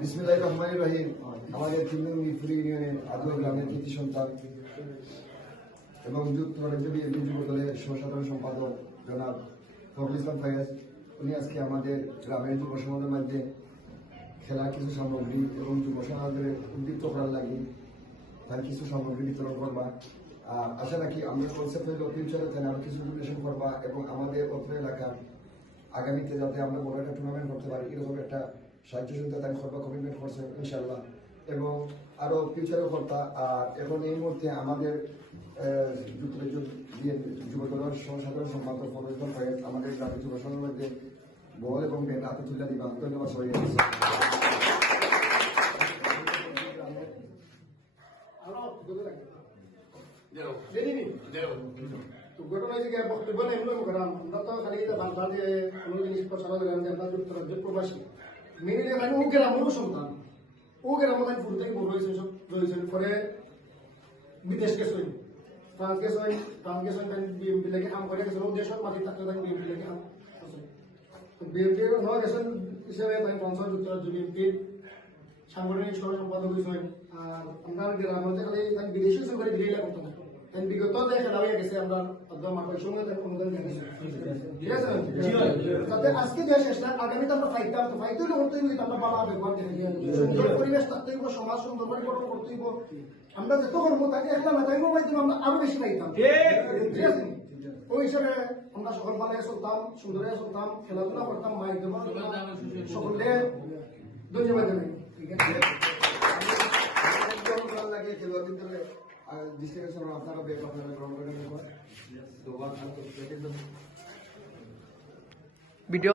বিসমিল্লাহির রহমানির রহিম। আমাদের মিরপুর ইউনিয়নের আদর গ্রামের কৃতি সন্তান এবং যুক্তরাজ্য বিএনপি যুব দলের সহসাধারণ সম্পাদক জনাব ফখরুল ইসলাম ফায়াজ, উনি আজকে আমাদের গ্রামের যুব সমাজের মধ্যে খেলার কিছু সামগ্রী এবং যুব সমাজের উদ্দীপ্ত করার লাগে তার কিছু সামগ্রী বিতরণ করবা। আশা রাখি আমরা কনসেপ্ট হইল ফিউচারে আরো কিছু ডোনেশন করবা এবং আমাদের অত্র এলাকা আগামীতে যাতে আমরা বড় একটা টুর্নামেন্ট করতে পারি এরকম একটা সাহায্য সহযোগিতা দান করবা কমিটমেন্ট করছে ইনশাল্লাহ, এবং আরো ফিউচারেও করতা। আর এখন এই মুহূর্তে আমাদের যুক্তরাজ্য যুব দলের সহসাধারণ সম্পাদক ফখরুল ইসলাম ফায়াজ আমাদের গ্রামের যুব সমাজের মধ্যে বল এবং ব্যাট হাতে তুলে দিবা। ধন্যবাদ সবাই। ঘটনা যে বক্তব্য নেই করাম আমরা তো খালি বাংলা যে কোনো জিনিস প্রচার দিলাম যে আমরা যুক্তরাজ্য প্রবাসী মেনে মানে ও গ্রামেরও সন্তান, ও গ্রাম মানে ফুল থেকে বড় হয়েছে সব রয়েছে পরে বিদেশ গেছে ফ্রান্স গেছে বিএমপি লেগে কাম করে গেছে দেশের মাটি থাকতে তাই বিএমপি লেগে কাম আছে। বিএমপি হওয়া গেছেন হিসেবে তাই ফ্রান্স যুক্তরাজ্য বিএমপির সাংগঠনিক সহ সম্পাদক হয়েছে। আর আমরা গ্রাম মধ্যে খালি বিদেশি সরকারি দিলেই করতে না বিগত খেলা হয়ে গেছে আমরা মাঠের সঙ্গে অনুদান দিয়েছি, ঠিক আছে। যাতে আজকে দেশ শেষটা আগামীতে আমরা ফাইটটা ফাইট হইলে করতে হইব আমরা বাবা ব্যবহার দেখে সুন্দর পরিবেশ থাকতে হইব, সমাজ সুন্দর পরিবর্তন করতে হইব। আমরা যত করবো তাকে একটা না থাকবো মাধ্যমে আমরা আরো বেশি পাইতাম, ঠিক আছে। ওই হিসাবে আমরা সকল বানায় চলতাম, সুন্দরে চলতাম, খেলাধুলা করতাম, মাইক দেবো সকলকে ধন্যবাদ জানাই, ঠিক আছে। আপনারা বেগ আপনারা গ্রহণ করে ভিডিও